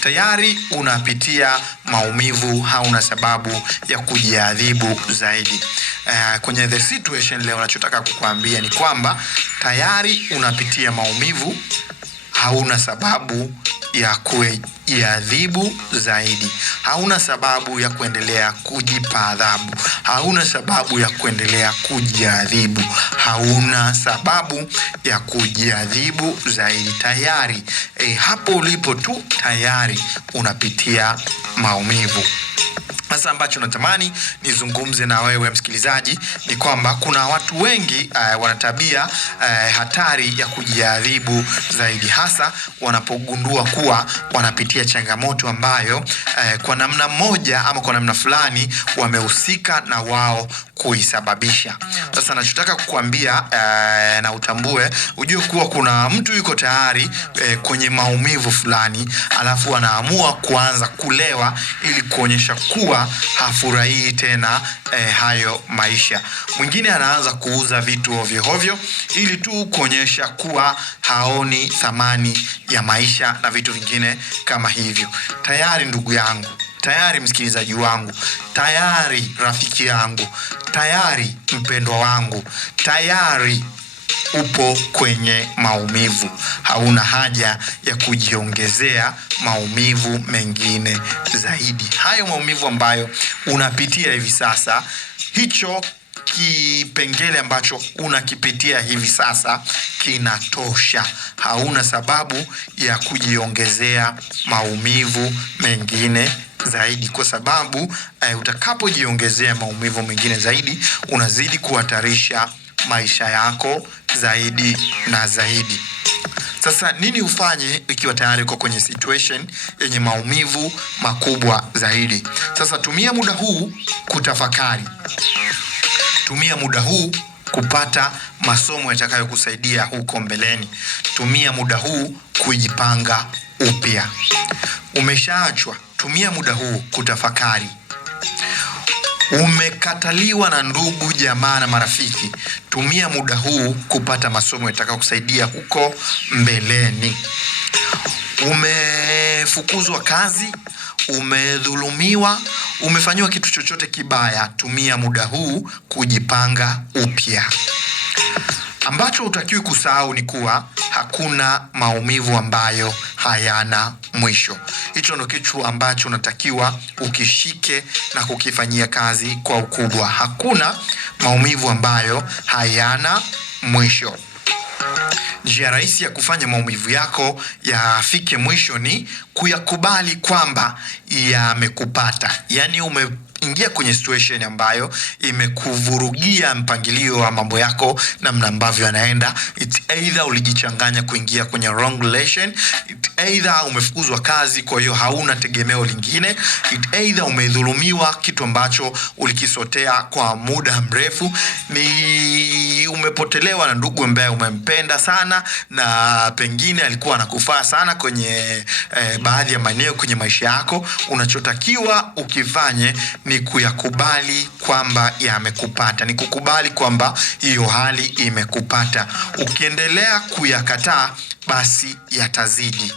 Tayari unapitia maumivu, hauna sababu ya kujiadhibu zaidi. Kwenye the situation leo nachotaka kukuambia ni kwamba tayari unapitia maumivu, hauna sababu ya kujiadhibu zaidi. Hauna sababu ya kuendelea kujipa adhabu. Hauna sababu ya kuendelea kujiadhibu. Hauna sababu ya kujiadhibu zaidi. Tayari, hapo ulipo tu tayari unapitia maumivu. Hasa ambacho natamani nizungumze na wewe msikilizaji ni kwamba kuna watu wengi wana tabia hatari ya kujiadhibu zaidi, hasa wanapogundua kuwa wanapitia changamoto ambayo kwa namna moja ama kwa namna fulani wamehusika na wao kuisababisha. Sasa nachotaka kukuambia na utambue, ujue kuwa kuna mtu yuko tayari kwenye maumivu fulani, alafu anaamua kuanza kulewa ili kuonyesha kuwa hafurahii tena hayo maisha. Mwingine anaanza kuuza vitu ovyo ovyo ili tu kuonyesha kuwa haoni thamani ya maisha na vitu vingine kama hivyo. Tayari ndugu yangu, tayari msikilizaji wangu, tayari rafiki yangu, tayari mpendwa wangu, tayari upo kwenye maumivu. Hauna haja ya kujiongezea maumivu mengine zaidi. Hayo maumivu ambayo unapitia hivi sasa, hicho kipengele ambacho unakipitia hivi sasa kinatosha. Hauna sababu ya kujiongezea maumivu mengine zaidi, kwa sababu utakapojiongezea maumivu mengine zaidi, unazidi kuhatarisha maisha yako zaidi na zaidi. Sasa nini ufanye ikiwa tayari uko kwenye situation yenye maumivu makubwa zaidi? Sasa tumia muda huu kutafakari. Tumia muda huu kupata masomo yatakayokusaidia huko mbeleni. Tumia muda huu kujipanga upya. Umeshaachwa, tumia muda huu kutafakari. Umekataliwa na ndugu, jamaa na marafiki, tumia muda huu kupata masomo yatakayokusaidia huko mbeleni. Umefukuzwa kazi, umedhulumiwa, umefanyiwa kitu chochote kibaya, tumia muda huu kujipanga upya. Ambacho hutakiwi kusahau ni kuwa hakuna maumivu ambayo hayana mwisho. Hicho ndio kitu ambacho unatakiwa ukishike na kukifanyia kazi kwa ukubwa. Hakuna maumivu ambayo hayana mwisho. Njia rahisi ya kufanya maumivu yako yafike mwisho ni kuyakubali kwamba yamekupata. Yaani umeingia kwenye situation ambayo imekuvurugia mpangilio wa mambo yako namna ambavyo yanaenda. It's either ulijichanganya kuingia kwenye wrong relation, it's either umefukuzwa kazi kwa hiyo hauna tegemeo lingine, it's either umedhulumiwa kitu ambacho ulikisotea kwa muda mrefu, ni umepotelewa na ndugu ambaye umempenda sana na pengine alikuwa anakufaa sana kwenye baadhi ya maeneo kwenye maisha yako. Unachotakiwa ukifanye ni kuyakubali kwamba yamekupata. Ni kukubali kwamba hiyo hali imekupata. Ukiendelea kuyakataa, basi yatazidi.